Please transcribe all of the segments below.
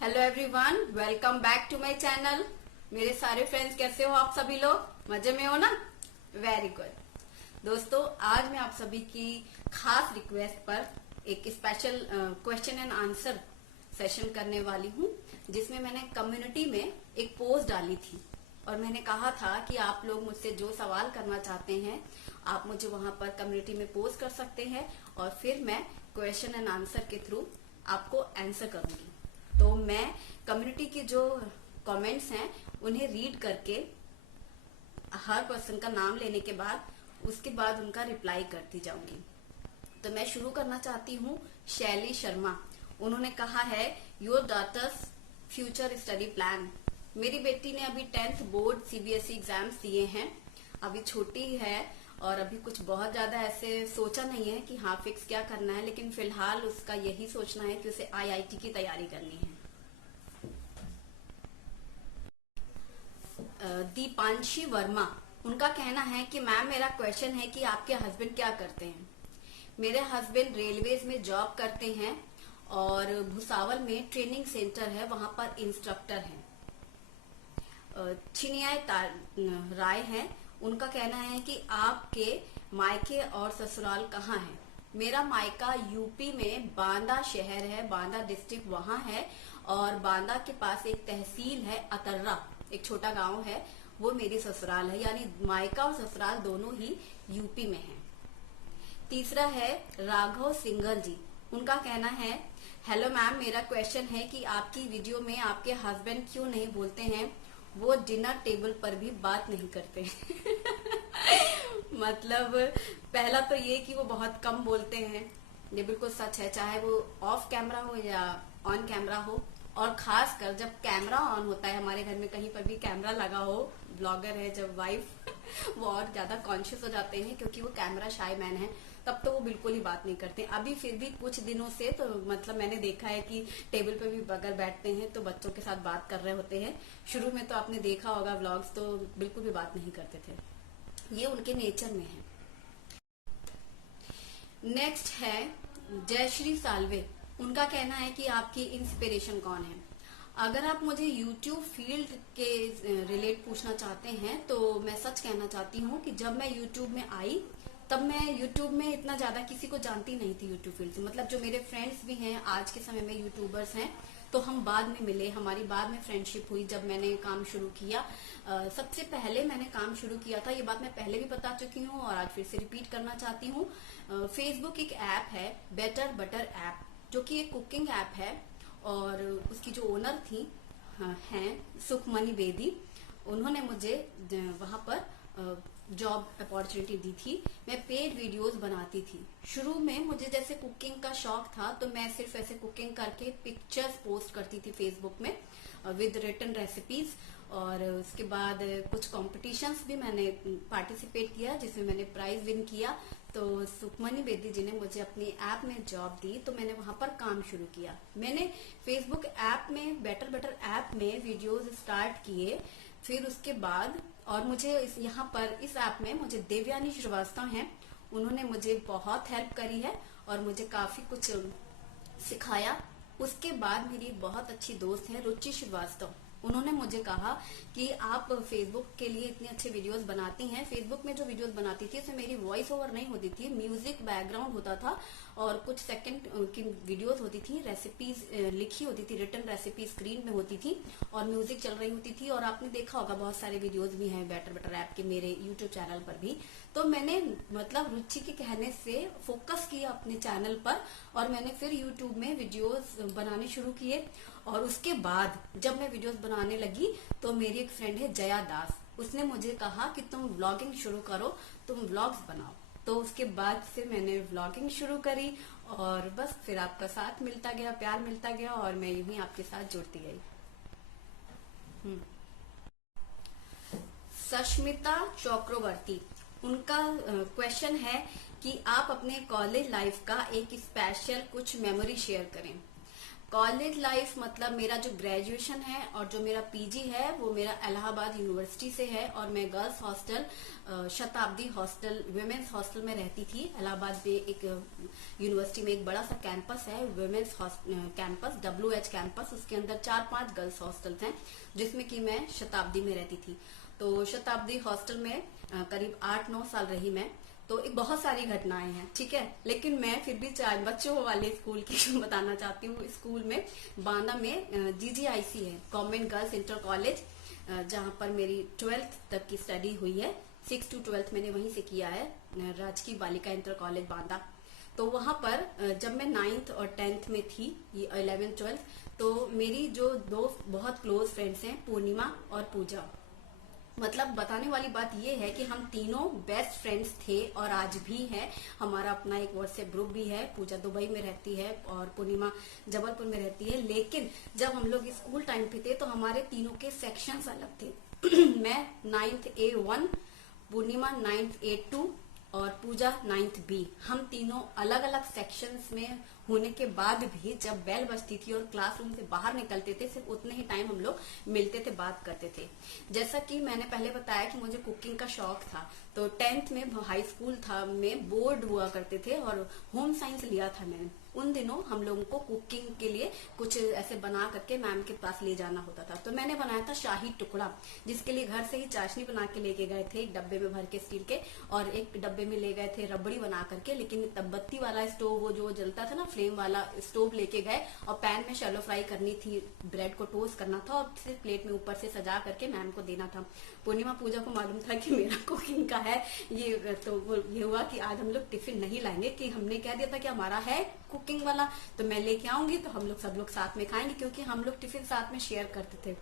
Hello everyone, welcome back to my channel. मेरे सारे friends कैसे हो आप सभी लोग? मजे में हो ना? Very good. दोस्तों, आज मैं आप सभी की खास रिक्वेस्ट पर एक special question and answer session करने वाली हूँ, जिसमें मैंने कम्युनिटी में एक पोस्ट डाली थी और मैंने कहा था कि आप लोग मुझसे जो सवाल करना चाहते हैं आप मुझे वहां पर कम्युनिटी में पोस्ट कर सकते हैं और फिर मैं क्वेश्चन एंड आंसर के थ्रू आपको आंसर करूंगी। तो मैं कम्युनिटी के जो कमेंट्स हैं उन्हें रीड करके हर पर्सन का नाम लेने के बाद उसके बाद उनका रिप्लाई करती जाऊंगी। तो मैं शुरू करना चाहती हूँ। शैली शर्मा, उन्होंने कहा है your daughter's future study plan. मेरी बेटी ने अभी 10th बोर्ड सीबीएसई एग्जाम्स दिए हैं, अभी छोटी है और अभी कुछ बहुत ज्यादा ऐसे सोचा नहीं है कि हाँ फिक्स क्या करना है, लेकिन फिलहाल उसका यही सोचना है कि उसे आईआईटी की तैयारी करनी है। दीपांशी वर्मा, उनका कहना है कि मैम मेरा क्वेश्चन है कि आपके हस्बैंड क्या करते हैं। मेरे हस्बैंड रेलवेज में जॉब करते हैं और भुसावल में ट्रेनिंग सेंटर है, वहां पर इंस्ट्रक्टर हैं। छिनिया राय है, उनका कहना है कि आपके मायके और ससुराल कहाँ है। मेरा मायका यूपी में बांदा शहर है, बांदा डिस्ट्रिक्ट वहां है और बांदा के पास एक तहसील है अतर्रा, एक छोटा गांव है, वो मेरी ससुराल है। यानी मायका और ससुराल दोनों ही यूपी में है। तीसरा है राघव सिंगल जी, उनका कहना है हेलो मैम, मेरा क्वेश्चन है कि आपकी वीडियो में आपके हस्बैंड क्यों नहीं बोलते हैं, वो डिनर टेबल पर भी बात नहीं करते। मतलब पहला तो ये कि वो बहुत कम बोलते हैं, ये बिल्कुल सच है, चाहे वो ऑफ कैमरा हो या ऑन कैमरा हो। और खास कर जब कैमरा ऑन होता है, हमारे घर में कहीं पर भी कैमरा लगा हो, ब्लॉगर है जब वाइफ वो और ज्यादा कॉन्शियस हो जाते हैं क्योंकि वो कैमरा शाय मैन है, तब तो वो बिल्कुल ही बात नहीं करते। अभी फिर भी कुछ दिनों से तो मतलब मैंने देखा है कि टेबल पे भी अगर बैठते हैं तो बच्चों के साथ बात कर रहे होते हैं। शुरू में तो आपने देखा होगा व्लॉग्स, तो बिल्कुल भी बात नहीं करते थे, ये उनके नेचर में है। नेक्स्ट है जयश्री सालवे, उनका कहना है कि आपकी इंस्पिरेशन कौन है। अगर आप मुझे YouTube फील्ड के रिलेट पूछना चाहते हैं तो मैं सच कहना चाहती हूँ कि जब मैं YouTube में आई तब मैं YouTube में इतना ज्यादा किसी को जानती नहीं थी YouTube फील्ड से। मतलब जो मेरे फ्रेंड्स भी हैं आज के समय में यूट्यूबर्स हैं, तो हम बाद में मिले, हमारी बाद में फ्रेंडशिप हुई जब मैंने काम शुरू किया। सबसे पहले मैंने काम शुरू किया था, ये बात मैं पहले भी बता चुकी हूँ और आज फिर से रिपीट करना चाहती हूँ। फेसबुक एक ऐप है बेटर बटर ऐप, जो कि एक कुकिंग ऐप है और उसकी जो ओनर थी हैं सुखमनी बेदी, उन्होंने मुझे वहां पर जॉब अपॉर्चुनिटी दी थी। मैं पेड वीडियोस बनाती थी। शुरू में मुझे जैसे कुकिंग का शौक था तो मैं सिर्फ ऐसे कुकिंग करके पिक्चर्स पोस्ट करती थी फेसबुक में विद रिटन रेसिपीज, और उसके बाद कुछ कॉम्पिटिशन्स भी मैंने पार्टिसिपेट किया जिसमें मैंने प्राइज विन किया। तो सुखमनी बेदी जी ने मुझे अपनी ऐप में जॉब दी तो मैंने वहां पर काम शुरू किया। मैंने फेसबुक ऐप में बेटर बेटर ऐप में वीडियोस स्टार्ट किए, फिर उसके बाद और मुझे यहाँ पर इस ऐप में मुझे देवयानी श्रीवास्तव हैं, उन्होंने मुझे बहुत हेल्प करी है और मुझे काफी कुछ सिखाया। उसके बाद मेरी एक बहुत अच्छी दोस्त है रुचि श्रीवास्तव, उन्होंने मुझे कहा कि आप फेसबुक के लिए इतने अच्छे वीडियोस बनाती हैं। फेसबुक में जो वीडियोस बनाती थी उसमें मेरी वॉइस ओवर नहीं होती थी, म्यूजिक बैकग्राउंड होता था और कुछ सेकंड की वीडियोस होती थी, रेसिपीज लिखी होती थी, रिटन रेसिपी स्क्रीन में होती थी और म्यूजिक चल रही होती थी। और आपने देखा होगा बहुत सारे वीडियोज भी हैं बेटर बेटर ऐप के मेरे यूट्यूब चैनल पर भी। तो मैंने मतलब रुचि के कहने से फोकस किया अपने चैनल पर और मैंने फिर यूट्यूब में वीडियोस बनाने शुरू किए। और उसके बाद जब मैं वीडियोस बनाने लगी तो मेरी एक फ्रेंड है जया दास, उसने मुझे कहा कि तुम व्लॉगिंग शुरू करो, तुम व्लॉग्स बनाओ। तो उसके बाद से मैंने व्लॉगिंग शुरू करी और बस फिर आपका साथ मिलता गया, प्यार मिलता गया और मैं यूं ही आपके साथ जुड़ती गई। सष्मिता चक्रवर्ती, उनका क्वेश्चन है कि आप अपने कॉलेज लाइफ का एक स्पेशल कुछ मेमोरी शेयर करें। कॉलेज लाइफ मतलब मेरा जो ग्रेजुएशन है और जो मेरा पीजी है वो मेरा इलाहाबाद यूनिवर्सिटी से है, और मैं गर्ल्स हॉस्टल शताब्दी हॉस्टल वुमेन्स हॉस्टल में रहती थी। इलाहाबाद में एक यूनिवर्सिटी में एक बड़ा सा कैंपस है, वुमेन्स कैंपस, WH कैंपस। उसके अंदर 4-5 गर्ल्स हॉस्टल्स हैं, जिसमें कि मैं शताब्दी में रहती थी। तो शताब्दी हॉस्टल में करीब 8-9 साल रही मैं। तो एक बहुत सारी घटनाएं हैं, ठीक है, लेकिन मैं फिर भी बच्चों वाले स्कूल की बताना चाहती हूँ। स्कूल में बांदा में GGIC है, गवर्नमेंट गर्ल्स इंटर कॉलेज, जहाँ पर मेरी 12th तक की स्टडी हुई है। 6 to 12th मैंने वहीं से किया है, राजकीय बालिका इंटर कॉलेज बांदा। तो वहां पर जब मैं 9th और 10th में थी, ये 11th 12th, तो मेरी जो दो बहुत क्लोज फ्रेंड्स हैं, पूर्णिमा और पूजा। मतलब बताने वाली बात ये है कि हम तीनों बेस्ट फ्रेंड्स थे और आज भी है। हमारा अपना एक व्हाट्सएप ग्रुप भी है। पूजा दुबई में रहती है और पूर्णिमा जबलपुर में रहती है। लेकिन जब हम लोग स्कूल टाइम पे थे तो हमारे तीनों के सेक्शंस अलग थे। मैं 9th A1, पूर्णिमा 9th A2 और पूजा 9th B। हम तीनों अलग अलग सेक्शंस में होने के बाद भी जब बेल बजती थी और क्लासरूम से बाहर निकलते थे, सिर्फ उतने ही टाइम हम लोग मिलते थे, बात करते थे। जैसा कि मैंने पहले बताया कि मुझे कुकिंग का शौक था, तो 10th में हाई स्कूल था, में बोर्ड हुआ करते थे और होम साइंस लिया था मैंने। उन दिनों हम लोगों को कुकिंग के लिए कुछ ऐसे बना करके मैम के पास ले जाना होता था। तो मैंने बनाया था शाही टुकड़ा, जिसके लिए घर से ही चाशनी बना के लेके गए थे, एक डब्बे में भर के स्टील के, और एक डब्बे में ले गए थे रबड़ी बना करके। लेकिन तब बत्ती वाला स्टोव, वो जो जलता था ना, फ्लेम वाला स्टोव लेके गए, और पैन में शैलो फ्राई करनी थी, ब्रेड को टोस्ट करना था और सिर्फ प्लेट में ऊपर से सजा करके मैम को देना था। पूर्णिमा पूजा को मालूम था कि मेरा कुकिंग का है ये, तो वो ये हुआ कि आज हम लोग टिफिन नहीं लाएंगे, कि हमने कह दिया था कि हमारा है कुकिंग वाला, तो मैं लेके आऊंगी तो हम लोग सब लोग साथ में खाएंगे, क्योंकि हम लोग टिफिन साथ में शेयर करते थे।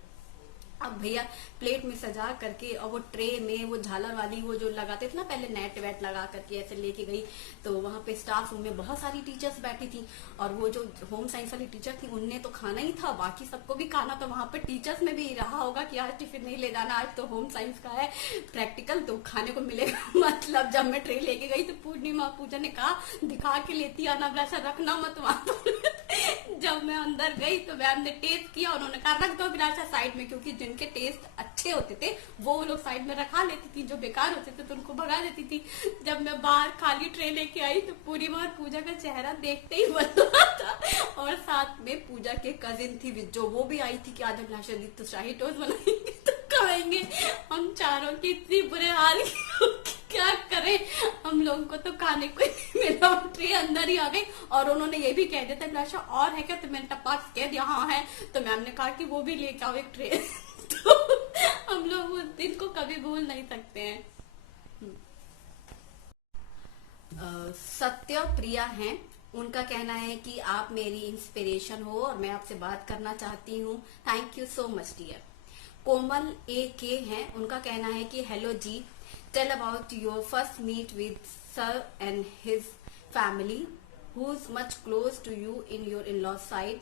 अब भैया प्लेट में सजा करके और वो ट्रे में वो झालर वाली वो जो लगाते थे ना पहले, नेट वेट लगा करके ऐसे लेके गई। तो वहां पे स्टाफ रूम में बहुत सारी टीचर्स बैठी थी, और वो जो होम साइंस वाली टीचर थी उनने तो खाना ही था, बाकी सबको भी खाना था। वहां पे टीचर्स में भी रहा होगा कि आज टिफिन नहीं ले जाना, आज तो होम साइंस का है प्रैक्टिकल, तो खाने को मिलेगा। मतलब जब मैं ट्रे लेके गई तो पूर्णिमा पूजा ने कहा दिखा के लेती आना, वैसा रखना मत वहां। जब मैं अंदर गई तो मैम ने टेस्ट किया, उन्होंने कहा रख दो विरासा साइड में, क्योंकि जिनके टेस्ट अच्छे होते थे वो लोग साइड में रखा लेती थी, जो बेकार होते थे तो उनको भगा देती थी। जब मैं बाहर खाली ट्रे लेके आई तो पूरी बार पूजा का चेहरा देखते ही बदला था। और साथ में पूजा के कजिन थी जो, वो भी आई थी कि आज अभिलाषा दी तो शाही टोस्ट बनाएंगे तो खाएंगे। हम चारों की इतनी बुरे हाल क्या करें, हम लोगों को तो खाने को मिला, ट्रे अंदर ही आ गई। और उन्होंने ये भी कह दिया था अभिलाषा और है क्या, तो मैंने टपाक कह दिया हाँ है, तो मैम ने कहा कि वो भी लेके आओ एक ट्रे। तो हम लोग उस दिन को कभी भूल नहीं सकते हैं। सत्य प्रिया हैं, उनका कहना है कि आप मेरी इंस्पिरेशन हो और मैं आपसे बात करना चाहती हूँ। Thank you so much dear. Komal AK हैं, उनका कहना है कि hello ji, tell about your first meet with sir and his family, who is much close to you in your in-law side,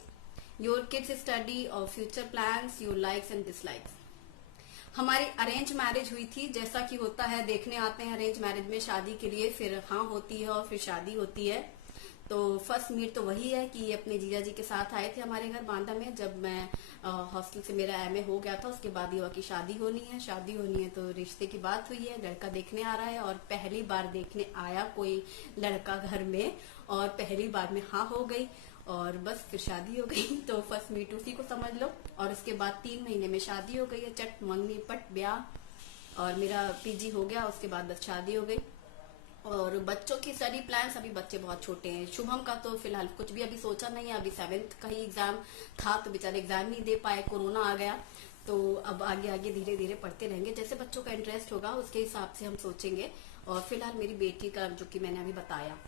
your kids study और future plans, your likes and dislikes. हमारी arrange marriage हुई थी, जैसा कि होता है, देखने आते हैं अरेंज मैरिज में शादी के लिए, फिर हाँ होती है और फिर शादी होती है। तो फर्स्ट मीट तो वही है कि ये अपने जीजा जी के साथ आए थे हमारे घर बांदा में, जब मैं हॉस्टल से मेरा MA हो गया था। उसके बाद ये हुआ कि शादी होनी है, तो रिश्ते की बात हुई है, लड़का देखने आ रहा है, और पहली बार देखने आया कोई लड़का घर में, और पहली बार में हाँ हो गई, और बस फिर शादी हो गई। तो फर्स्ट मीट उसी को समझ लो। और उसके बाद 3 महीने में शादी हो गई है, चट मंगनी पट ब्याह, और मेरा PG हो गया, उसके बाद बस शादी हो गई। और बच्चों की स्टडी प्लान्स, अभी बच्चे बहुत छोटे हैं। शुभम का तो फिलहाल कुछ भी अभी सोचा नहीं है, अभी 7th का ही एग्जाम था, तो बेचारे एग्जाम नहीं दे पाए, कोरोना आ गया। तो अब आगे आगे धीरे धीरे पढ़ते रहेंगे, जैसे बच्चों का इंटरेस्ट होगा उसके हिसाब से हम सोचेंगे। और फिलहाल मेरी बेटी का, जो कि मैंने अभी बताया,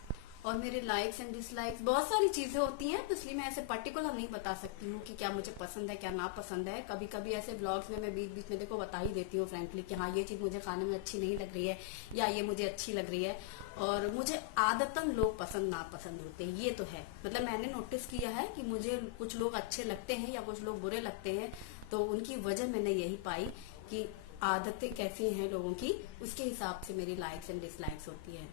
और मेरे लाइक्स एंड डिसलाइक्स, बहुत सारी चीजें होती हैं, तो इसलिए मैं ऐसे पर्टिकुलर नहीं बता सकती हूँ कि क्या मुझे पसंद है क्या ना पसंद है। कभी कभी ऐसे ब्लॉग्स में मैं बीच बीच में देखो बता ही देती हूँ फ्रेंकली कि हाँ ये चीज मुझे खाने में अच्छी नहीं लग रही है, या ये मुझे अच्छी लग रही है। और मुझे आदतन लोग पसंद ना पसंद होते हैं, ये तो है। मतलब मैंने नोटिस किया है कि मुझे कुछ लोग अच्छे लगते हैं या कुछ लोग बुरे लगते हैं, तो उनकी वजह मैंने यही पाई कि आदतें कैसी हैं लोगों की, उसके हिसाब से मेरी लाइक्स एंड डिसलाइक्स होती है।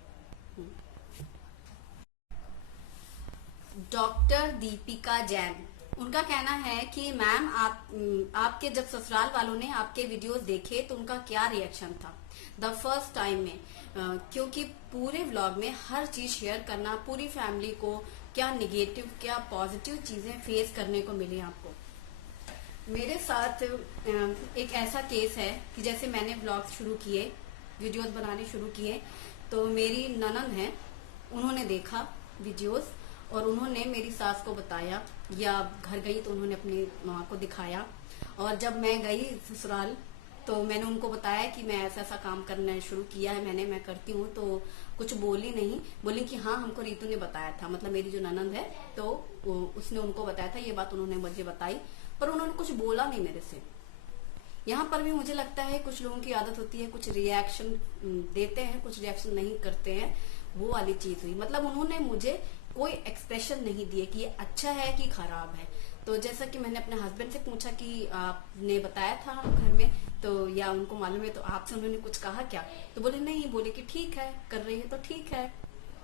डॉक्टर दीपिका जैन, उनका कहना है कि मैम आपके जब ससुराल वालों ने आपके वीडियोस देखे तो उनका क्या रिएक्शन था द फर्स्ट टाइम में, क्योंकि पूरे व्लॉग में हर चीज शेयर करना, पूरी फैमिली को क्या निगेटिव क्या पॉजिटिव चीजें फेस करने को मिली आपको। मेरे साथ एक ऐसा केस है कि जैसे मैंने व्लॉग शुरू किए, वीडियोस बनाने शुरू किए, तो मेरी ननद है, उन्होंने देखा वीडियोस और उन्होंने मेरी सास को बताया, या घर गई तो उन्होंने अपनी माँ को दिखाया। और जब मैं गई ससुराल तो मैंने उनको बताया कि मैं ऐसा ऐसा काम करना शुरू किया है, मैं करती हूँ, तो कुछ बोली नहीं, बोली कि हाँ हमको रीतू ने बताया था, मतलब मेरी जो ननद है तो उसने उनको बताया था, ये बात उन्होंने मुझे बताई, पर उन्होंने कुछ बोला नहीं मेरे से। यहाँ पर भी मुझे लगता है कुछ लोगों की आदत होती है, कुछ रिएक्शन देते हैं, कुछ रिएक्शन नहीं करते हैं, वो वाली चीज हुई। मतलब उन्होंने मुझे कोई एक्सप्रेशन नहीं दिए कि ये अच्छा है कि खराब है। तो जैसा कि मैंने अपने हस्बैंड से पूछा कि आपने बताया था घर में, तो या उनको मालूम है, तो आपसे उन्होंने कुछ कहा क्या? तो बोले नहीं, बोले कि ठीक है, कर रही है तो ठीक है,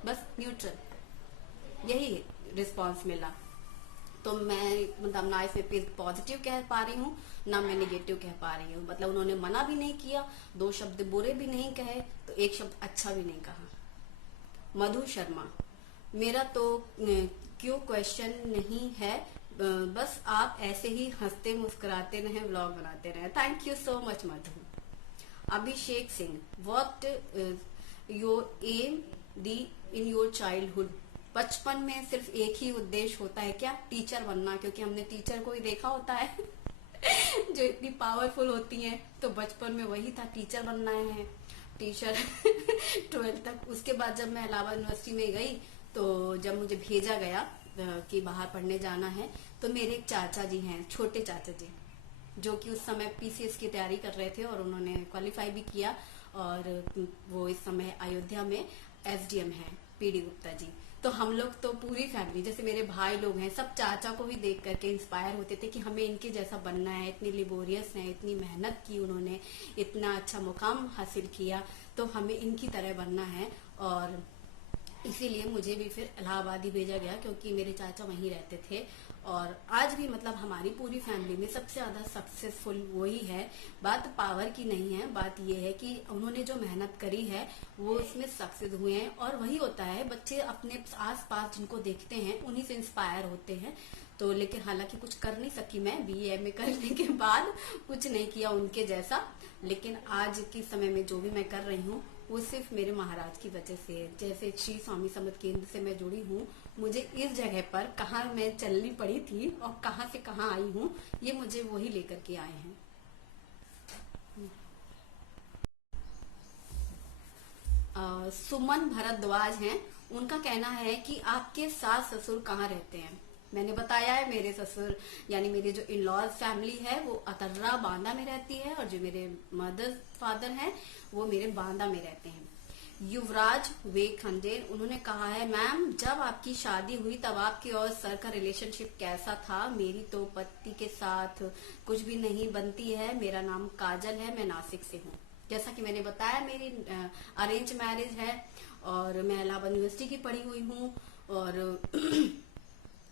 बस न्यूट्रल, यही रिस्पॉन्स मिला। तो मैं मतलब ना इसमें पॉजिटिव कह पा रही हूँ ना मैं नेगेटिव कह पा रही हूँ। मतलब उन्होंने मना भी नहीं किया, 2 शब्द बुरे भी नहीं कहे, तो 1 शब्द अच्छा भी नहीं कहा। मधु शर्मा, मेरा तो क्यों क्वेश्चन नहीं है, बस आप ऐसे ही हंसते मुस्कुराते रहे, व्लॉग बनाते रहे। Thank you so much Madhu. Abhishek Singh, what your aim the in your childhood, बचपन में सिर्फ एक ही उद्देश्य होता है क्या? टीचर बनना, क्योंकि हमने टीचर को ही देखा होता है जो इतनी पावरफुल होती हैं, तो बचपन में वही था, टीचर बनना है, टीचर 12th तक। उसके बाद जब मैं इलाहाबाद यूनिवर्सिटी में गई, तो जब मुझे भेजा गया कि बाहर पढ़ने जाना है, तो मेरे एक चाचा जी हैं, छोटे चाचा जी, जो कि उस समय पीसीएस की तैयारी कर रहे थे और उन्होंने क्वालिफाई भी किया, और वो इस समय अयोध्या में एसडीएम हैं, पीडी गुप्ता जी। तो हम लोग तो पूरी फैमिली, जैसे मेरे भाई लोग हैं, सब चाचा को ही देख करके इंस्पायर होते थे कि हमें इनके जैसा बनना है, इतनी लिबोरियस है, इतनी मेहनत की उन्होंने, इतना अच्छा मुकाम हासिल किया, तो हमें इनकी तरह बनना है। और इसीलिए मुझे भी फिर इलाहाबाद ही भेजा गया, क्योंकि मेरे चाचा वहीं रहते थे। और आज भी मतलब हमारी पूरी फैमिली में सबसे ज्यादा सक्सेसफुल वही है। बात पावर की नहीं है, बात ये है कि उन्होंने जो मेहनत करी है वो उसमें सक्सेस हुए हैं। और वही होता है, बच्चे अपने आस पास जिनको देखते हैं उन्हीं से इंस्पायर होते हैं। तो लेकिन हालांकि कुछ कर नहीं सकी मैं, बीए एमए करने के बाद कुछ नहीं किया उनके जैसा, लेकिन आज के समय में जो भी मैं कर रही हूँ वो सिर्फ मेरे महाराज की वजह से है। जैसे श्री स्वामी समर्थ केंद्र से मैं जुड़ी हूँ, मुझे इस जगह पर कहाँ मैं चलनी पड़ी थी और कहाँ से कहाँ आई हूँ, ये मुझे वही लेकर के आए हैं। सुमन भरद्वाज हैं, उनका कहना है कि आपके सास ससुर कहाँ रहते हैं? मैंने बताया है, मेरे ससुर यानी मेरे जो इन लॉज फैमिली है वो अतर्रा बांदा में रहती है, और जो मेरे मदर फादर हैं वो मेरे बांदा में रहते हैं। युवराज वे खंडेर, उन्होंने कहा है, मैम जब आपकी शादी हुई तब आपके और सर का रिलेशनशिप कैसा था? मेरी तो पति के साथ कुछ भी नहीं बनती है। मेरा नाम काजल है, मैं नासिक से हूँ। जैसा कि मैंने बताया, मेरी अरेंज मैरिज है और मैं इलाहाबाद यूनिवर्सिटी की पढ़ी हुई हूँ, और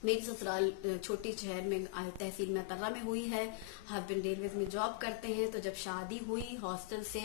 मेरी ससुराल छोटी शहर में तहसील में अतर्रा में हुई है। हस्बैंड रेलवे में जॉब करते हैं। तो जब शादी हुई, हॉस्टल से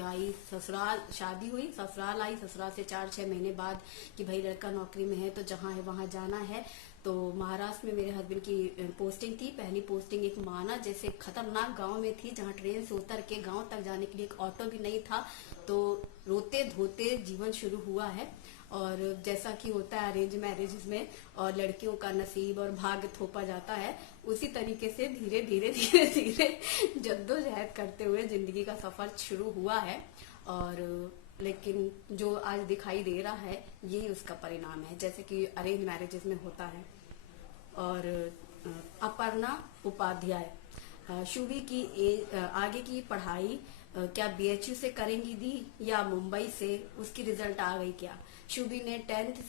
आई ससुराल, शादी हुई ससुराल आई, ससुराल से 4-6 महीने बाद कि भाई लड़का नौकरी में है तो जहाँ है वहां जाना है। तो महाराष्ट्र में मेरे हस्बैंड की पोस्टिंग थी। पहली पोस्टिंग एक माना जैसे खतरनाक गांव में थी, जहाँ ट्रेन से उतर के गांव तक जाने के लिए एक ऑटो भी नहीं था। तो रोते धोते जीवन शुरू हुआ है। और जैसा कि होता है अरेंज मैरिजेस में, और लड़कियों का नसीब और भाग्य थोपा जाता है, उसी तरीके से धीरे धीरे धीरे धीरे जद्दोजहद करते हुए जिंदगी का सफर शुरू हुआ है। और लेकिन जो आज दिखाई दे रहा है यही उसका परिणाम है, जैसे कि अरेंज मैरिजेस में होता है। और अपर्णा उपाध्याय, शुभी की आगे की पढ़ाई क्या बीएचयू से करेंगी दी या मुंबई से? उसकी रिजल्ट आ गई क्या? शुभी ने 10th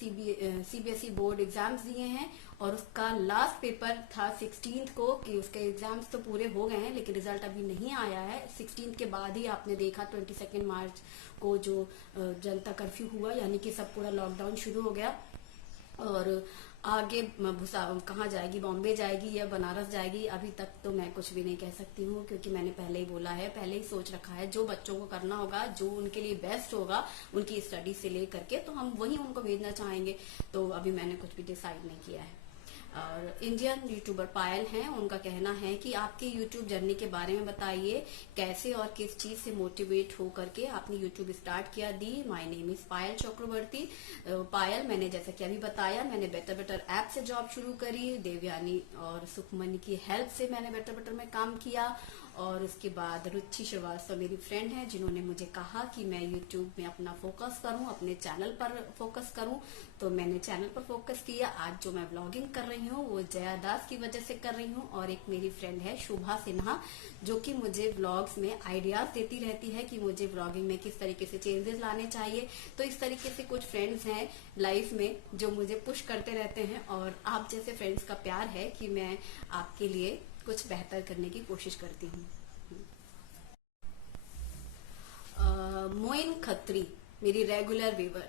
सीबीएसई बोर्ड एग्जाम्स दिए हैं और उसका लास्ट पेपर था 16th को, कि उसके एग्जाम्स तो पूरे हो गए हैं लेकिन रिजल्ट अभी नहीं आया है। 16th के बाद ही आपने देखा 22 मार्च को जो जनता कर्फ्यू हुआ, यानी कि सब पूरा लॉकडाउन शुरू हो गया। और आगे कहाँ जाएगी, बॉम्बे जाएगी या बनारस जाएगी, अभी तक तो मैं कुछ भी नहीं कह सकती हूँ, क्योंकि मैंने पहले ही बोला है, पहले ही सोच रखा है जो बच्चों को करना होगा, जो उनके लिए बेस्ट होगा उनकी स्टडी से लेकर के, तो हम वही उनको भेजना चाहेंगे। तो अभी मैंने कुछ भी डिसाइड नहीं किया है। और इंडियन यूट्यूबर पायल हैं, उनका कहना है कि आपकी यूट्यूब जर्नी के बारे में बताइए, कैसे और किस चीज से मोटिवेट हो करके आपने यूट्यूब स्टार्ट किया। दी माय नेम इज पायल चक्रवर्ती। पायल, मैंने जैसा कि अभी बताया, मैंने बेटर बेटर ऐप से जॉब शुरू करी, देवयानी और सुखमनी की हेल्प से मैंने बेटर बेटर में काम किया। और उसके बाद रुचि श्रीवास्तव मेरी फ्रेंड है, जिन्होंने मुझे कहा कि मैं यूट्यूब में अपना फोकस करूं, अपने चैनल पर फोकस करूं, तो मैंने चैनल पर फोकस किया। आज जो मैं व्लॉगिंग कर रही हूं वो जया दास की वजह से कर रही हूं। और एक मेरी फ्रेंड है शुभा सिन्हा, जो कि मुझे व्लॉग्स में आइडियाज देती रहती है कि मुझे व्लॉगिंग में किस तरीके से चेंजेस लाने चाहिए। तो इस तरीके से कुछ फ्रेंड्स हैं लाइफ में जो मुझे पुश करते रहते हैं, और आप जैसे फ्रेंड्स का प्यार है कि मैं आपके लिए कुछ बेहतर करने की कोशिश करती हूँ। मोइन खत्री मेरी रेगुलर व्यूवर,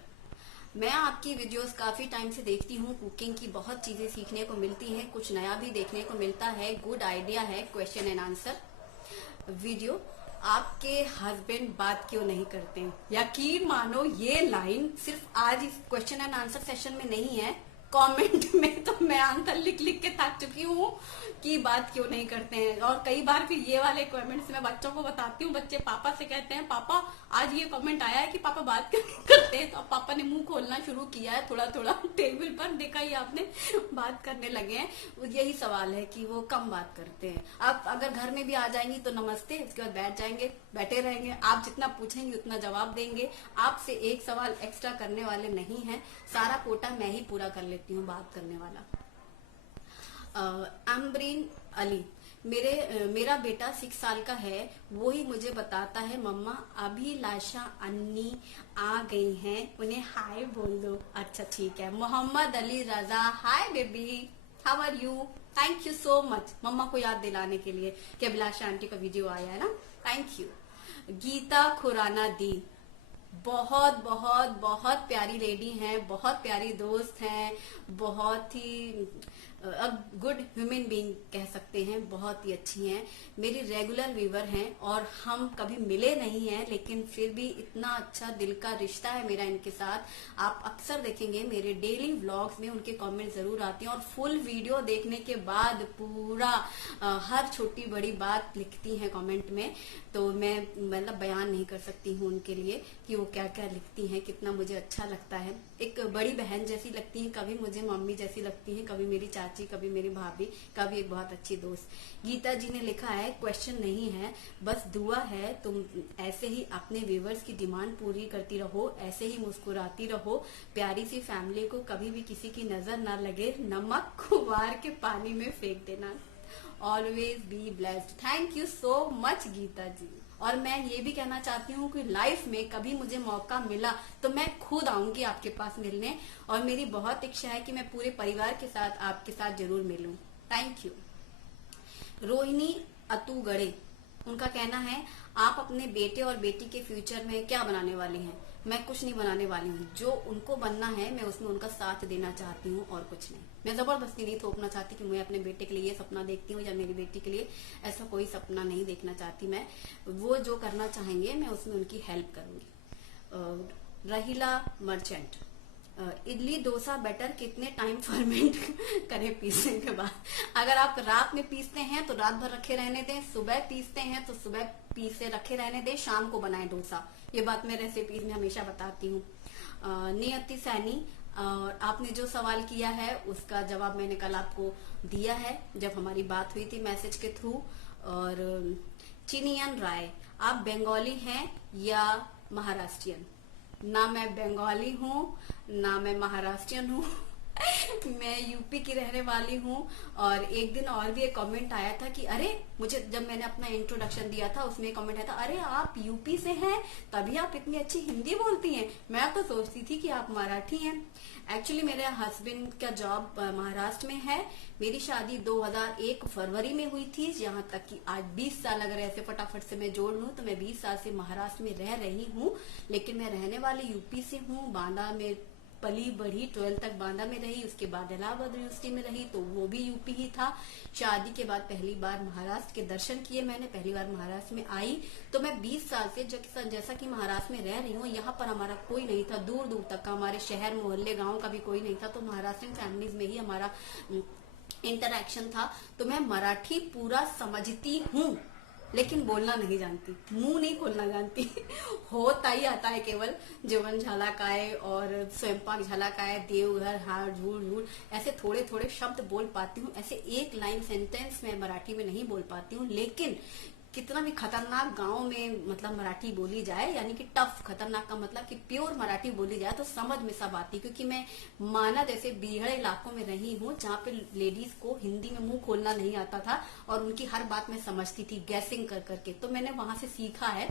मैं आपकी वीडियोस काफी टाइम से देखती हूँ। कुकिंग की बहुत चीजें सीखने को मिलती हैं, कुछ नया भी देखने को मिलता है। गुड आइडिया है क्वेश्चन एंड आंसर वीडियो। आपके हस्बैंड बात क्यों नहीं करते हैं? यकीन मानो ये लाइन सिर्फ आज इस क्वेश्चन एंड आंसर सेशन में नहीं है, कमेंट में तो मैं आंसर लिख लिख के थक चुकी हूँ कि बात क्यों नहीं करते हैं। और कई बार फिर ये वाले कमेंट्स मैं बच्चों को बताती हूँ, बच्चे पापा से कहते हैं पापा आज ये कमेंट आया है कि पापा बात क्यों नहीं करते हैं। तो अब पापा ने मुंह खोलना शुरू किया है थोड़ा थोड़ा, टेबल पर देखा ही आपने, बात करने लगे हैं। यही सवाल है कि वो कम बात करते हैं। आप अगर घर में भी आ जाएंगी तो नमस्ते, उसके बाद बैठ जाएंगे, बैठे रहेंगे, आप जितना पूछेंगे उतना जवाब देंगे। आपसे एक सवाल एक्स्ट्रा करने वाले नहीं है, सारा कोटा मैं ही पूरा कर लेती हूँ बात करने वाला। अम्बरीन अली, मेरा बेटा 6 साल का है, वो ही मुझे बताता है मम्मा अभी लाशा अन्नी आ गई हैं, उन्हें हाय बोल दो। अच्छा ठीक है। Mohammad Ali Raza, hi baby, how are you, thank you so much mamma को याद दिलाने के लिए कि अभिलाषा आंटी का वीडियो आया है ना, थैंक यू। गीता खुराना दी, बहुत बहुत बहुत प्यारी लेडी हैं, बहुत प्यारी दोस्त हैं, बहुत ही गुड ह्यूमन बीइंग कह सकते हैं, बहुत ही अच्छी हैं, मेरी रेगुलर व्यूवर हैं। और हम कभी मिले नहीं हैं, लेकिन फिर भी इतना अच्छा दिल का रिश्ता है मेरा इनके साथ। आप अक्सर देखेंगे मेरे डेली व्लॉग्स में उनके कमेंट जरूर आती हैं, और फुल वीडियो देखने के बाद पूरा हर छोटी बड़ी बात लिखती हैं कमेंट में। तो मैं मतलब बयान नहीं कर सकती हूँ उनके लिए कि वो क्या क्या लिखती हैं, कितना मुझे अच्छा लगता है। एक बड़ी बहन जैसी लगती हैं, कभी मुझे मम्मी जैसी लगती हैं, कभी मेरी चाची, कभी मेरी भाभी, कभी एक बहुत अच्छी दोस्त। गीता जी ने लिखा है क्वेश्चन नहीं है, बस दुआ है, तुम ऐसे ही अपने व्यूवर्स की डिमांड पूरी करती रहो, ऐसे ही मुस्कुराती रहो, प्यारी सी फैमिली को कभी भी किसी की नजर ना लगे, नमक कुवार के पानी में फेंक देना। Always be blessed. Thank you so much Geeta ji. और मैं ये भी कहना चाहती हूँ कि लाइफ में कभी मुझे मौका मिला तो मैं खुद आऊंगी आपके पास मिलने, और मेरी बहुत इच्छा है कि मैं पूरे परिवार के साथ आपके साथ जरूर मिलूं। Thank you. रोहिणी अतुगड़े, उनका कहना है आप अपने बेटे और बेटी के फ्यूचर में क्या बनाने वाली हैं? मैं कुछ नहीं बनाने वाली हूँ, जो उनको बनना है मैं उसमें उनका साथ देना चाहती हूँ और कुछ नहीं। मैं जबरदस्ती नहीं थोपना चाहती कि मैं अपने बेटे के लिए ये सपना देखती हूँ या मेरी बेटी के लिए ऐसा कोई सपना नहीं देखना चाहती। मैं वो जो करना चाहेंगे मैं उसमें उनकी हेल्प करूंगी। रहीला मर्चेंट, इडली डोसा बैटर कितने टाइम फर्मेंट करें पीसने के बाद? अगर आप रात में पीसते हैं तो रात भर रखे रहने दें, सुबह पीसते हैं तो सुबह पीसे रखे रहने दें, शाम को बनाएं डोसा। ये बात मैं रेसिपीज में हमेशा बताती हूँ। नियति सैनी, और आपने जो सवाल किया है उसका जवाब मैंने कल आपको दिया है जब हमारी बात हुई थी मैसेज के थ्रू। और चिनियन राय, आप बंगाली हैं या महाराष्ट्रियन? ना मैं बंगाली हूँ ना मैं महाराष्ट्रियन हूँ मैं यूपी की रहने वाली हूँ। और एक दिन और भी एक कमेंट आया था कि अरे, मुझे जब मैंने अपना इंट्रोडक्शन दिया था उसमें एक कमेंट आया था, अरे आप यूपी से हैं तभी आप इतनी अच्छी हिंदी बोलती हैं। मैं तो सोचती थी कि आप मराठी हैं। एक्चुअली मेरे हस्बैंड का जॉब महाराष्ट्र में है। मेरी शादी 2001 फरवरी में हुई थी, यहाँ तक कि आज 20 साल अगर ऐसे फटाफट से मैं जोड़ लूं तो मैं 20 साल से महाराष्ट्र में रह रही हूँ, लेकिन मैं रहने वाली यूपी से हूँ। बांदा में पली बढ़ी, 12th तक बांदा में रही, उसके बाद इलाहाबाद यूनिवर्सिटी में रही, तो वो भी यूपी ही था। शादी के बाद पहली बार महाराष्ट्र के दर्शन किए मैंने, पहली बार महाराष्ट्र में आई। तो मैं 20 साल से जैसा कि महाराष्ट्र में रह रही हूँ, यहाँ पर हमारा कोई नहीं था, दूर दूर तक का हमारे शहर मोहल्ले गाँव का भी कोई नहीं था। तो महाराष्ट्रियन फैमिलीज में ही हमारा इंटरैक्शन था। तो मैं मराठी पूरा समझती हूँ, लेकिन बोलना नहीं जानती, मुंह नहीं खोलना जानती। होता ही आता है केवल जेवण झाला काय और स्वयंपाक झाला काय, देवघर, हार, झूठ झूठ, ऐसे थोड़े थोड़े शब्द बोल पाती हूँ। ऐसे एक लाइन सेंटेंस में मराठी में नहीं बोल पाती हूँ। लेकिन कितना भी खतरनाक गांव में मतलब मराठी बोली जाए, यानी कि टफ, खतरनाक का मतलब कि प्योर मराठी बोली जाए, तो समझ में सब आती। क्योंकि मैं माना जैसे बिगड़े इलाकों में रही हूँ, जहाँ पे लेडीज को हिंदी में मुंह खोलना नहीं आता था और उनकी हर बात में समझती थी गैसिंग कर करके। तो मैंने वहां से सीखा है।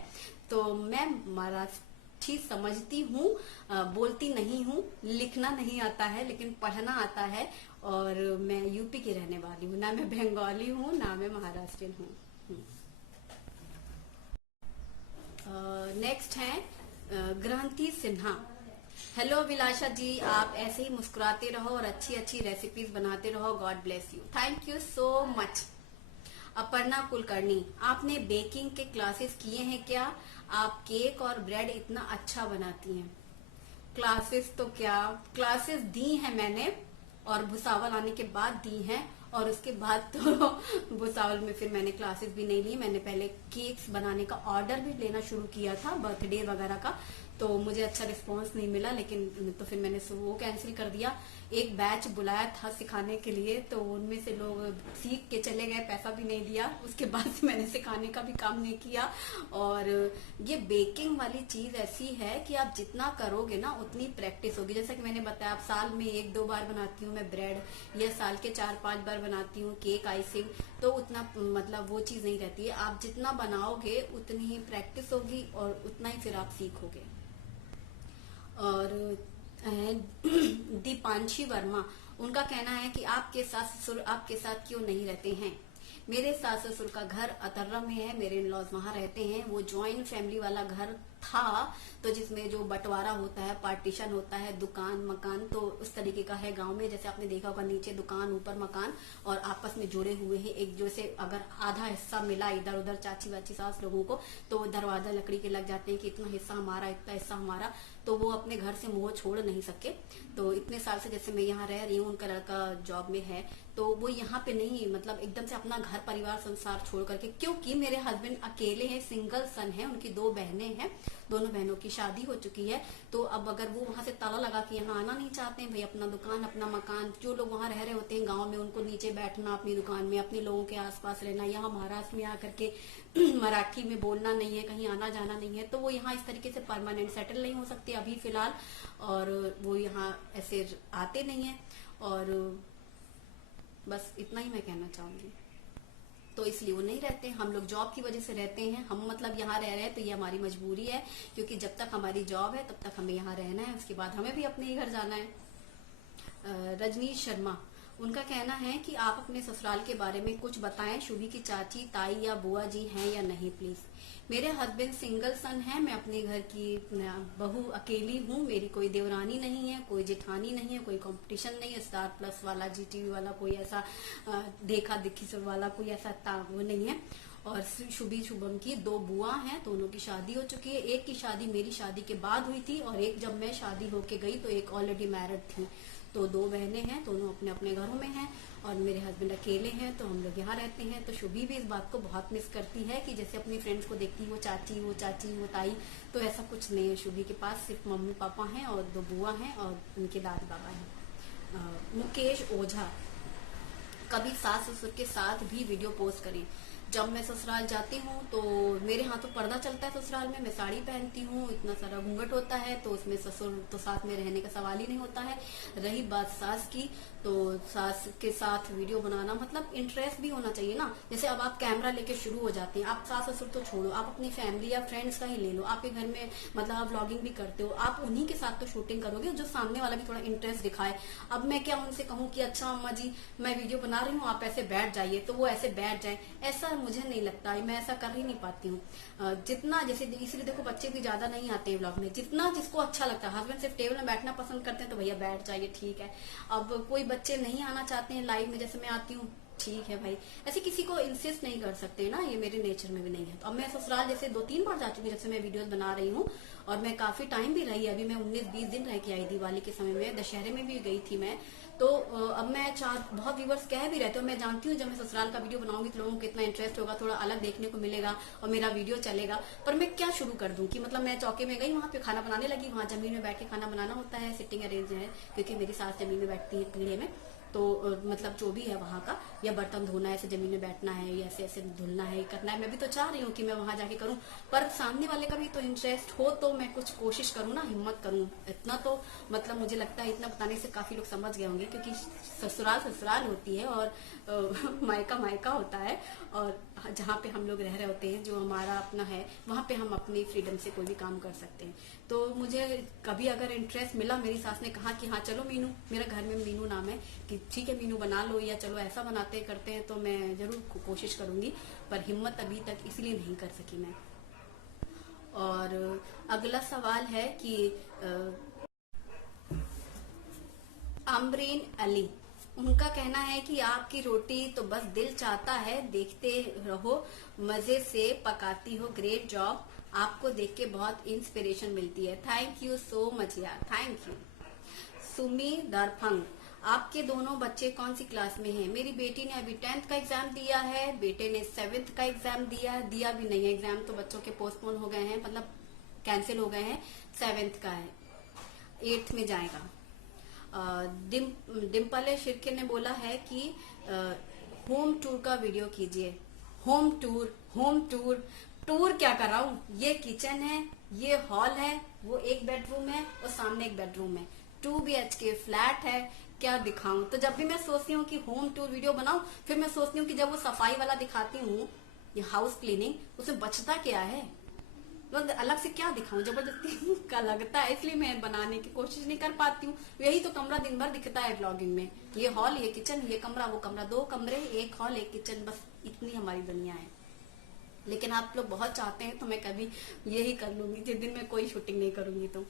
तो मैं मराठी समझती हूँ, बोलती नहीं हूँ, लिखना नहीं आता है लेकिन पढ़ना आता है। और मैं यूपी की रहने वाली हूँ, ना मैं बंगाली हूँ ना मैं महाराष्ट्रियन हूँ। नेक्स्ट है ग्रंथी सिन्हा। हेलो अभिलाषा जी, आप ऐसे ही मुस्कुराते रहो और अच्छी अच्छी रेसिपीज बनाते रहो, God bless you. Thank you so much. Aparna Kulkarni, आपने बेकिंग के क्लासेस किए हैं क्या? आप केक और ब्रेड इतना अच्छा बनाती हैं। क्लासेस तो क्या, क्लासेस दी हैं मैंने, और भुसावल आने के बाद दी हैं। और उसके बाद तो भुसावल में फिर मैंने क्लासेस भी नहीं ली। मैंने पहले केक्स बनाने का ऑर्डर भी लेना शुरू किया था, बर्थडे वगैरह का, तो मुझे अच्छा रिस्पांस नहीं मिला, लेकिन तो फिर मैंने वो कैंसिल कर दिया। एक बैच बुलाया था सिखाने के लिए, तो उनमें से लोग सीख के चले गए, पैसा भी नहीं दिया। उसके बाद से मैंने सिखाने का भी काम नहीं किया। और ये बेकिंग वाली चीज ऐसी है कि आप जितना करोगे ना उतनी प्रैक्टिस होगी। जैसा कि मैंने बताया, आप साल में 1-2 बार बनाती हूँ मैं ब्रेड, या साल के 4-5 बार बनाती हूँ केक, आइसिंग, तो उतना मतलब वो चीज नहीं रहती है। आप जितना बनाओगे उतनी ही प्रैक्टिस होगी और उतना ही फिर आप सीखोगे। और दीपांशी वर्मा, उनका कहना है कि आपके सास ससुर आपके साथ क्यों नहीं रहते हैं? मेरे सास ससुर का घर अतर्रा में है, मेरे इन-लॉज वहां रहते हैं। वो ज्वाइंट फैमिली वाला घर था, तो जिसमें जो बंटवारा होता है, पार्टीशन होता है, दुकान मकान, तो उस तरीके का है गांव में। जैसे आपने देखा होगा, नीचे दुकान ऊपर मकान, और आपस में जुड़े हुए हैं। एक जैसे अगर आधा हिस्सा मिला इधर उधर चाची वाची सास लोगों को, तो दरवाजा लकड़ी के लग जाते हैं कि इतना हिस्सा हमारा, इतना हिस्सा हमारा। तो वो अपने घर से मोह छोड़ नहीं सके। तो इतने साल से जैसे मैं यहाँ रह रही हूँ, उनका लड़का जॉब में है, तो वो यहाँ पे नहीं, मतलब एकदम से अपना घर परिवार संसार छोड़ करके, क्योंकि मेरे हस्बैंड अकेले हैं, सिंगल सन है, उनकी 2 बहनें हैं, दोनों बहनों की शादी हो चुकी है। तो अब अगर वो वहां से ताला लगा के यहाँ आना नहीं चाहते हैं, भाई अपना दुकान अपना मकान, जो लोग वहां रह रहे होते हैं गांव में, उनको नीचे बैठना अपनी दुकान में, अपने लोगों के आसपास रहना, यहाँ महाराष्ट्र में आकर के मराठी में बोलना नहीं है, कहीं आना जाना नहीं है, तो वो यहाँ इस तरीके से परमानेंट सेटल नहीं हो सकते अभी फिलहाल, और वो यहाँ ऐसे आते नहीं है। और बस इतना ही मैं कहना चाहूंगी। तो इसलिए वो नहीं रहते, हम लोग जॉब की वजह से रहते हैं। हम मतलब यहाँ रह रहे हैं तो ये हमारी मजबूरी है, क्योंकि जब तक हमारी जॉब है तब तक हमें यहाँ रहना है, उसके बाद हमें भी अपने ही घर जाना है। रजनीश शर्मा, उनका कहना है कि आप अपने ससुराल के बारे में कुछ बताएं, शुभी की चाची ताई या बुआ जी हैं या नहीं प्लीज। मेरे हस्बैंड सिंगल सन है, मैं अपने घर की बहू अकेली हूँ, मेरी कोई देवरानी नहीं है, कोई जेठानी नहीं है, कोई कंपटीशन नहीं है, स्टार प्लस वाला जीटीवी वाला कोई ऐसा देखा दिखी सब वाला कोई ऐसा वो नहीं है। और शुभी शुभम की 2 बुआ हैं, दोनों की शादी हो चुकी है। एक की शादी मेरी शादी के बाद हुई थी, और एक जब मैं शादी होके गई तो एक ऑलरेडी मैरिड थी। तो 2 बहनें हैं, दोनों अपने अपने घरों में हैं, और मेरे हस्बैंड अकेले हैं, तो हम लोग यहाँ रहते हैं। तो शुभी भी इस बात को बहुत मिस करती है कि जैसे अपनी फ्रेंड्स को देखती है, वो चाची वो ताई, तो ऐसा कुछ नहीं है। शुभी के पास सिर्फ मम्मी पापा हैं और 2 बुआ हैं और उनके दादा बाबा हैं। मुकेश ओझा, कभी सास ससुर के साथ भी वीडियो पोस्ट करें। जब मैं ससुराल जाती हूँ तो मेरे यहाँ तो पर्दा चलता है ससुराल में, मैं साड़ी पहनती हूँ, इतना सारा घूंघट होता है, तो उसमें ससुर तो साथ में रहने का सवाल ही नहीं होता है। रही बात सास की, तो सास के साथ वीडियो बनाना मतलब इंटरेस्ट भी होना चाहिए ना। जैसे अब आप कैमरा लेके शुरू हो जाते हैं, आप सास ससुर तो छोड़ो, आप अपनी फैमिली या फ्रेंड्स का ही ले लो, आपके घर में मतलब आप व्लॉगिंग भी करते हो, आप उन्हीं के साथ तो शूटिंग करोगे जो सामने वाला भी थोड़ा इंटरेस्ट दिखाए। अब मैं क्या उनसे कहूँ कि अच्छा अम्मा जी मैं वीडियो बना रही हूँ, आप ऐसे बैठ जाइए, तो वो ऐसे बैठ जाए, ऐसा मुझे नहीं लगता, मैं ऐसा कर ही नहीं पाती हूँ। जितना जैसे इसलिए देखो बच्चे भी ज्यादा नहीं आते हैं व्लॉग में, जितना जिसको अच्छा लगता है। हस्बैंड सिर्फ टेबल में बैठना पसंद करते हैं तो भैया बैठ जाइए, ठीक है। अब कोई बच्चे नहीं आना चाहते हैं लाइव में, जैसे मैं आती हूँ, ठीक है भाई, ऐसे किसी को इंसिस्ट नहीं कर सकते ना, ये मेरे नेचर में भी नहीं है। तो अब मैं ससुराल जैसे 2-3 बार जा चुकी हूँ, जब से मैं वीडियोस बना रही हूँ, और मैं काफी टाइम भी रही, अभी मैं 19-20 दिन रह के आई दिवाली के समय में, दशहरे में भी गई थी मैं। तो अब मैं बहुत व्यूवर्स कह भी रहते हो, मैं जानती हूँ जब मैं ससुराल का वीडियो बनाऊंगी तो लोगों को कितना इंटरेस्ट होगा, थोड़ा अलग देखने को मिलेगा और मेरा वीडियो चलेगा। पर मैं क्या शुरू कर दूं कि मतलब मैं चौके में गई, वहां पे खाना बनाने लगी, वहां जमीन में बैठ के खाना बनाना होता है, सिटिंग अरेंज है, क्योंकि मेरी सास जमीन में बैठती है पीढ़े में। तो मतलब जो भी है वहां का, या बर्तन धोना है, ऐसे जमीन में बैठना है, या ऐसे ऐसे धुलना है, करना है, मैं भी तो चाह रही हूँ कि मैं वहां जाके करूँ। पर सामने वाले का भी तो इंटरेस्ट हो तो मैं कुछ कोशिश करूँ ना, हिम्मत करूँ। इतना तो मतलब मुझे लगता है इतना बताने से काफी लोग समझ गए होंगे, क्योंकि ससुराल ससुराल होती है और मायका मायका होता है, और जहाँ पे हम लोग रह रहे होते हैं, जो हमारा अपना है, वहां पे हम अपनी फ्रीडम से कोई भी काम कर सकते हैं। तो मुझे कभी अगर इंटरेस्ट मिला, मेरी सास ने कहा कि हाँ चलो मीनू, मेरा घर में मीनू नाम है, कि ठीक है मीनू बना लो, या चलो ऐसा बनाते करते हैं, तो मैं जरूर कोशिश करूंगी। पर हिम्मत अभी तक इसलिए नहीं कर सकी मैं। और अगला सवाल है कि अमरीन अली, उनका कहना है कि आपकी रोटी तो बस दिल चाहता है, देखते रहो, मजे से पकाती हो, ग्रेट जॉब, आपको देख के बहुत इंस्पिरेशन मिलती है। थैंक यू सो मच यार, थैंक यू। सुमी दरफंग, आपके दोनों बच्चे कौन सी क्लास में हैं? मेरी बेटी ने अभी 10th का एग्जाम दिया है, बेटे ने 7th का एग्जाम दिया भी नहीं है। एग्जाम तो बच्चों के पोस्टपोन हो गए हैं, मतलब कैंसिल हो गए हैं। 7th का है, 8th में जाएगा। डिम्पल शिर्के ने बोला है कि होम टूर का वीडियो कीजिए। होम टूर टूर क्या कर रहा हूँ? ये किचन है, ये हॉल है, वो एक बेडरूम है और सामने एक बेडरूम है, 2 BHK फ्लैट है, क्या दिखाऊं? तो जब भी मैं सोचती हूँ कि होम टूर वीडियो बनाऊं, फिर मैं सोचती हूँ कि जब वो सफाई वाला दिखाती हूँ, ये हाउस क्लीनिंग, उसमें बचता क्या है? तो अलग से क्या दिखाऊं, जबरदस्ती का लगता है, इसलिए मैं बनाने की कोशिश नहीं कर पाती हूँ। यही तो कमरा दिन भर दिखता है ब्लॉगिंग में, ये हॉल, ये किचन, ये कमरा, वो कमरा, 2 कमरे, 1 हॉल, 1 किचन, बस इतनी हमारी दुनिया है। लेकिन आप लोग बहुत चाहते हैं तो मैं कभी यही कर लूंगी, जिस दिन मैं कोई शूटिंग नहीं करूंगी तो।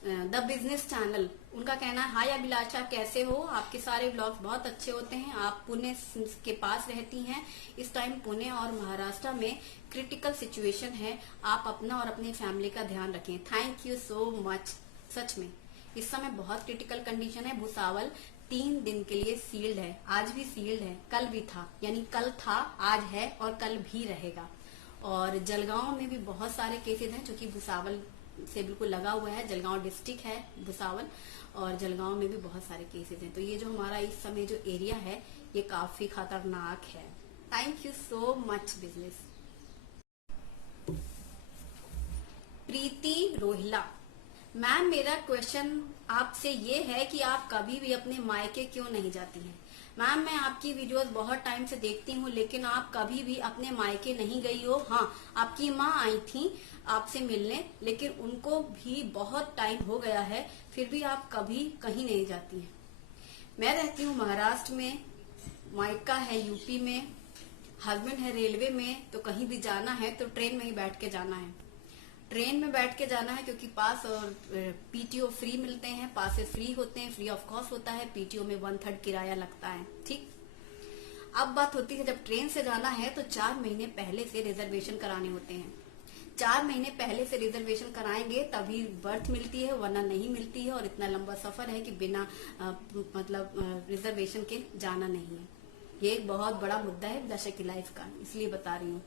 द बिजनेस चैनल, उनका कहना है, हाय अभिलाषा, कैसे हो? आपके सारे व्लॉग्स बहुत अच्छे होते हैं। आप पुणे के पास रहती हैं, इस टाइम पुणे और महाराष्ट्र में क्रिटिकल सिचुएशन है, आप अपना और अपनी फैमिली का ध्यान रखें। Thank you so much. सच में इस समय बहुत क्रिटिकल कंडीशन है। भुसावल 3 दिन के लिए सील्ड है, आज भी सील्ड है, कल भी था, यानी कल था, आज है और कल भी रहेगा। और जलगांव में भी बहुत सारे केसेस हैं, जो कि भुसावल से बिल्कुल लगा हुआ है, जलगांव डिस्ट्रिक्ट है भुसावल, और जलगांव में भी बहुत सारे केसेस हैं। तो ये जो हमारा इस समय जो एरिया है, ये काफी खतरनाक है। Thank you so much business. Preeti Rohila, ma'am मेरा क्वेश्चन आपसे ये है कि आप कभी भी अपने मायके क्यों नहीं जाती हैं? मैम मैं आपकी वीडियोस बहुत टाइम से देखती हूँ, लेकिन आप कभी भी अपने मायके नहीं गई हो। हाँ, आपकी माँ आई थी आपसे मिलने, लेकिन उनको भी बहुत टाइम हो गया है, फिर भी आप कभी कहीं नहीं जाती हैं। मैं रहती हूँ महाराष्ट्र में, मायका है यूपी में, हस्बैंड है रेलवे में, तो कहीं भी जाना है तो ट्रेन में ही बैठ के जाना है। ट्रेन में बैठ के जाना है, क्योंकि पास और पीटीओ फ्री मिलते हैं, पासेस फ्री होते हैं, फ्री ऑफ कॉस्ट होता है, पीटीओ में 1/3 किराया लगता है। ठीक, अब बात होती है जब ट्रेन से जाना है तो 4 महीने पहले से रिजर्वेशन कराने होते हैं। 4 महीने पहले से रिजर्वेशन कराएंगे तभी बर्थ मिलती है, वरना नहीं मिलती है। और इतना लंबा सफर है कि बिना मतलब रिजर्वेशन के जाना नहीं है। ये एक बहुत बड़ा मुद्दा है दर्शक की लाइफ का, इसलिए बता रही हूँ।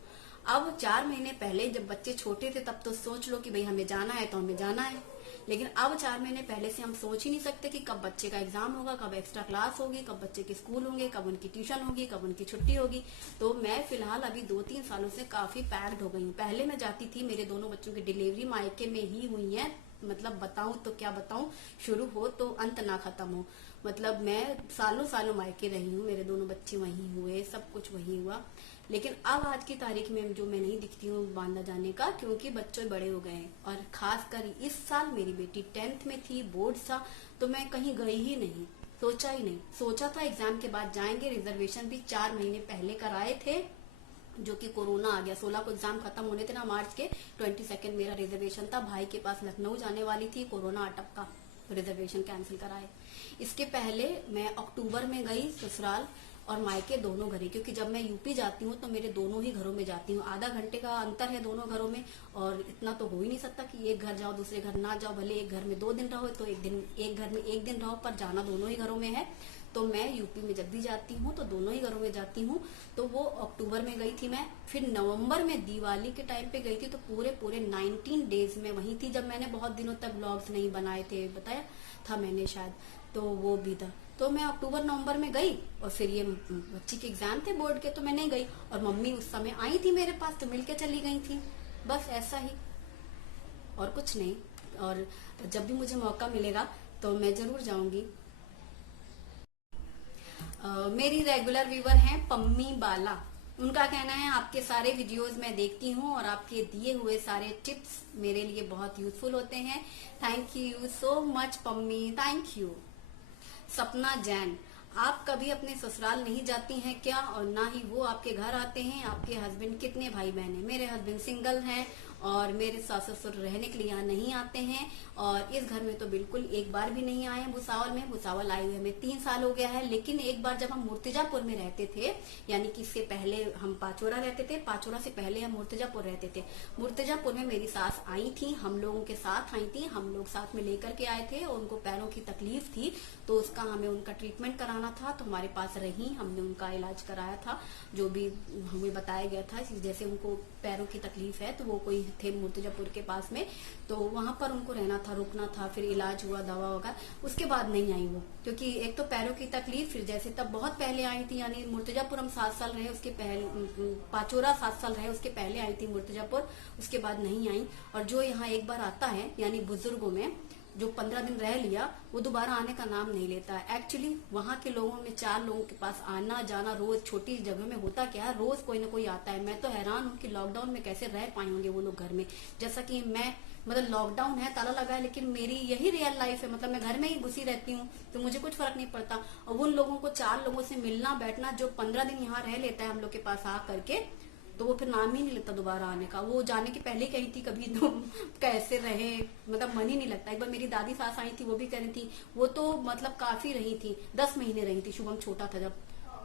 अब 4 महीने पहले जब बच्चे छोटे थे तब तो सोच लो कि भाई हमें जाना है तो हमें जाना है, लेकिन अब 4 महीने पहले से हम सोच ही नहीं सकते कि कब बच्चे का एग्जाम होगा, कब एक्स्ट्रा क्लास होगी, कब बच्चे के स्कूल होंगे, कब उनकी ट्यूशन होगी, कब उनकी छुट्टी होगी। तो मैं फिलहाल अभी 2-3 सालों से काफी पैक्ड हो गई हूँ। पहले मैं जाती थी, मेरे दोनों बच्चों की डिलीवरी मायके में ही हुई है, मतलब बताऊं तो क्या बताऊं, शुरू हो तो अंत ना खत्म हो। मतलब मैं सालों सालों मायके रही हूँ, मेरे दोनों बच्चे वहीं हुए, सब कुछ वहीं हुआ। लेकिन अब आज की तारीख में जो मैं नहीं दिखती हूँ बांदा जाने का, क्योंकि बच्चे बड़े हो गए हैं। और खासकर इस साल मेरी बेटी 10th में थी, बोर्ड था, तो मैं कहीं गई ही नहीं, सोचा ही नहीं। सोचा था एग्जाम के बाद जाएंगे, रिजर्वेशन भी 4 महीने पहले कराए थे, जो कि कोरोना आ गया। 16 को एग्जाम खत्म होने थे ना मार्च के, 22 मेरा रिजर्वेशन था, भाई के पास लखनऊ जाने वाली थी, कोरोना अटपका, रिजर्वेशन कैंसिल कराए। इसके पहले मैं अक्टूबर में गई ससुराल और मायके दोनों घरे, क्योंकि जब मैं यूपी जाती हूँ तो मेरे दोनों ही घरों में जाती हूँ, आधा घंटे का अंतर है दोनों घरों में, और इतना तो हो ही नहीं सकता कि एक घर जाओ दूसरे घर ना जाओ। भले एक घर में 2 दिन रहो तो एक घर में 1 दिन रहो, पर जाना दोनों ही घरों में है। तो मैं यूपी में जब भी जाती हूँ तो दोनों ही घरों में जाती हूँ। तो वो अक्टूबर में गई थी मैं, फिर नवंबर में दिवाली के टाइम पे गई थी, तो पूरे 19 डेज में वहीं थी, जब मैंने बहुत दिनों तक व्लॉग्स नहीं बनाए थे, बताया था मैंने शायद, तो वो भी था। तो मैं अक्टूबर नवंबर में गई, और फिर ये बच्ची के एग्जाम थे बोर्ड के, तो मैं नहीं गई, और मम्मी उस समय आई थी मेरे पास तो मिलके चली गई थी, बस ऐसा ही, और कुछ नहीं। और जब भी मुझे मौका मिलेगा तो मैं जरूर जाऊंगी। मेरी रेगुलर व्यूवर हैं पम्मी बाला, उनका कहना है आपके सारे वीडियोस मैं देखती हूँ और आपके दिए हुए सारे टिप्स मेरे लिए बहुत यूजफुल होते हैं। Thank you so much Pammi, thank you. सपना जैन, आप कभी अपने ससुराल नहीं जाती हैं क्या, और ना ही वो आपके घर आते हैं? आपके हस्बैंड कितने भाई बहन हैं? मेरे हस्बैंड सिंगल हैं और मेरे सास ससुर रहने के लिए यहाँ नहीं आते हैं, और इस घर में तो बिल्कुल एक बार भी नहीं आए हैं। भुसावल में, भुसावल आए हुए हमें 3 साल हो गया है, लेकिन एक बार जब हम मुर्तिजापुर में रहते थे, यानी कि इससे पहले हम पाचोरा रहते थे, पाचोरा से पहले हम मुर्तिजापुर रहते थे। मुर्तिजापुर में मेरी सास आई थी, हम लोगों के साथ आई थी, हम लोग साथ में लेकर के आए थे, और उनको पैरों की तकलीफ थी तो उसका हमें उनका ट्रीटमेंट कराना था, तो हमारे पास रही, हमने उनका इलाज कराया था, जो भी हमें बताया गया था। जैसे उनको पैरों की तकलीफ है तो वो कोई थे मुर्तिजापुर के पास में, तो वहां पर उनको रहना था, रुकना था, फिर इलाज हुआ, दवा होगा, उसके बाद नहीं आई वो, क्योंकि एक तो पैरों की तकलीफ, फिर जैसे तब बहुत पहले आई थी, यानी मुर्तिजापुर हम 7 साल रहे, उसके पहले पाचोरा 7 साल रहे, उसके पहले आई थी मुर्तिजापुर, उसके बाद नहीं आई। और जो यहाँ एक बार आता है, यानी बुजुर्गों में जो 15 दिन रह लिया, वो दोबारा आने का नाम नहीं लेता है। एक्चुअली वहाँ के लोगों में 4 लोगों के पास आना जाना रोज, छोटी जगह में होता क्या है, रोज कोई ना कोई आता है। मैं तो हैरान हूँ कि लॉकडाउन में कैसे रह पाए होंगे वो लोग घर में, जैसा कि मैं, मतलब लॉकडाउन है, ताला लगा है, लेकिन मेरी यही रियल लाइफ है, मतलब मैं घर में ही घुसी रहती हूँ, तो मुझे कुछ फर्क नहीं पड़ता। और उन लोगों को 4 लोगों से मिलना बैठना, जो 15 दिन यहाँ रह लेता है हम लोग के पास आ करके, तो वो फिर नाम ही नहीं लेता दोबारा आने का। वो जाने के पहले कही थी कभी तो कैसे रहे, मतलब मन ही नहीं लगता। एक बार मेरी दादी सास आई थी, वो भी कह रही थी, वो तो मतलब काफी रही थी, 10 महीने रही थी, शुभम छोटा था जब,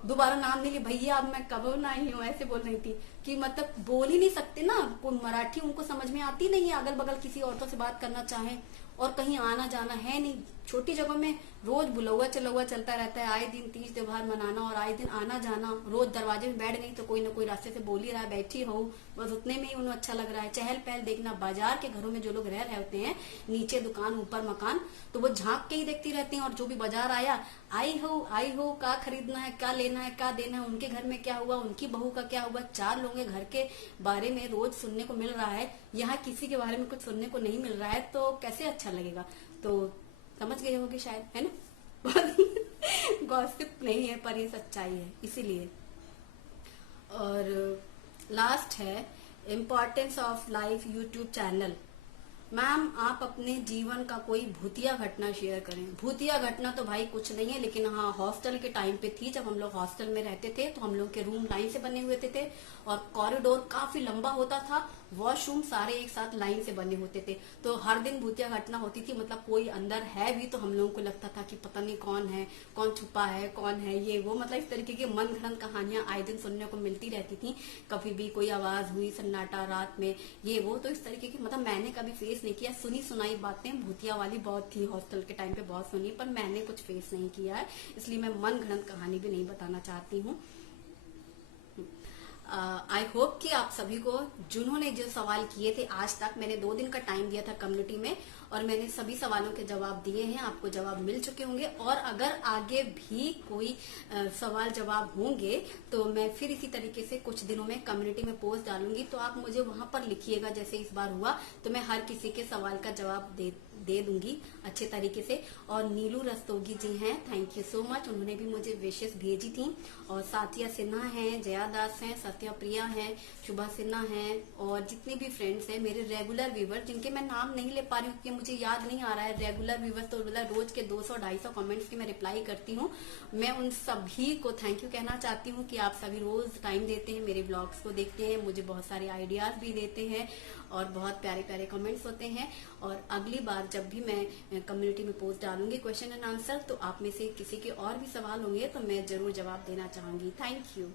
दोबारा नाम नहीं ली, भैया अब मैं कब ना आई हूँ, ऐसे बोल रही थी कि मतलब बोल ही नहीं सकते ना, कोई मराठी उनको समझ में आती नहीं है, अगल बगल किसी औरतों से बात करना चाहे, और कहीं आना जाना है नहीं, छोटी जगह में रोज बुलौआ चलौआ चलता रहता है, आए दिन तीज त्योहार मनाना और आए दिन आना जाना, रोज दरवाजे में बैठ गई तो कोई ना कोई रास्ते से बोल ही रहा है, बैठी हो, बस उतने में ही उन्हें अच्छा लग रहा है। चहल पहल देखना, बाजार के घरों में जो लोग रह रहे होते हैं, नीचे दुकान ऊपर मकान, तो वो झांक के ही देखती रहती हैं, और जो भी बाजार आया, आई हो, क्या खरीदना है, क्या लेना है, क्या देना है, उनके घर में क्या हुआ, उनकी बहू का क्या हुआ, 4 लोगों के घर के बारे में रोज सुनने को मिल रहा है, यहाँ किसी के बारे में कुछ सुनने को नहीं मिल रहा है, तो कैसे अच्छा लगेगा। तो समझ गए होंगे शायद, है ना। गॉसिप नहीं है पर ये सच्चाई है, इसीलिए। और लास्ट है importance of life YouTube channel. Ma'am आप अपने जीवन का कोई भूतिया घटना शेयर करें। भूतिया घटना तो भाई कुछ नहीं है, लेकिन हाँ हॉस्टल के टाइम पे थी, जब हम लोग हॉस्टल में रहते थे तो हम लोग के रूम लाइन से बने हुए थे और कॉरिडोर काफी लंबा होता था, वॉशरूम सारे एक साथ लाइन से बने होते थे, तो हर दिन भूतिया घटना होती थी। मतलब कोई अंदर है भी तो हम लोगों को लगता था कि पता नहीं कौन है, कौन छुपा है, कौन है ये वो, मतलब इस तरीके की मन घड़ंत कहानियां आए दिन सुनने को मिलती रहती थी। कभी भी कोई आवाज हुई, सन्नाटा रात में, ये वो, तो इस तरीके की, मतलब मैंने कभी फेस नहीं किया। सुनी सुनाई बातें भूतिया वाली बहुत थी, हॉस्टल के टाइम पे बहुत सुनी, पर मैंने कुछ फेस नहीं किया है, इसलिए मैं मन घड़ंत कहानी भी नहीं बताना चाहती हूँ। आई होप कि आप सभी को जिन्होंने जो सवाल किए थे आज तक, मैंने 2 दिन का टाइम दिया था कम्युनिटी में और मैंने सभी सवालों के जवाब दिए हैं, आपको जवाब मिल चुके होंगे। और अगर आगे भी कोई सवाल जवाब होंगे तो मैं फिर इसी तरीके से कुछ दिनों में कम्युनिटी में पोस्ट डालूंगी, तो आप मुझे वहां पर लिखिएगा। जैसे इस बार हुआ तो मैं हर किसी के सवाल का जवाब दे दूंगी अच्छे तरीके से। और नीलू रस्तोगी जी हैं, थैंक यू सो मच, उन्होंने भी मुझे विशेष भेजी थी। और साथिया सिन्हा हैं, जया दास हैं, सत्या प्रिया हैं, शुभा सिन्हा हैं, और जितने भी फ्रेंड्स हैं मेरे रेगुलर व्यूवर, जिनके मैं नाम नहीं ले पा रही हूँ क्योंकि मुझे याद नहीं आ रहा है। रेगुलर व्यूवर्स तो मतलब रोज के 200-250 कमेंट्स की मैं रिप्लाई करती हूँ। मैं उन सभी को थैंक यू कहना चाहती हूँ कि आप सभी रोज टाइम देते हैं, मेरे ब्लॉग्स को देखते हैं, मुझे बहुत सारे आइडियाज भी देते हैं और बहुत प्यारे प्यारे कमेंट्स होते हैं। और अगली बार जब भी मैं कम्युनिटी में पोस्ट डालूंगी क्वेश्चन एंड आंसर, तो आप में से किसी के और भी सवाल होंगे तो मैं जरूर जवाब देना चाहूंगी। Thank you.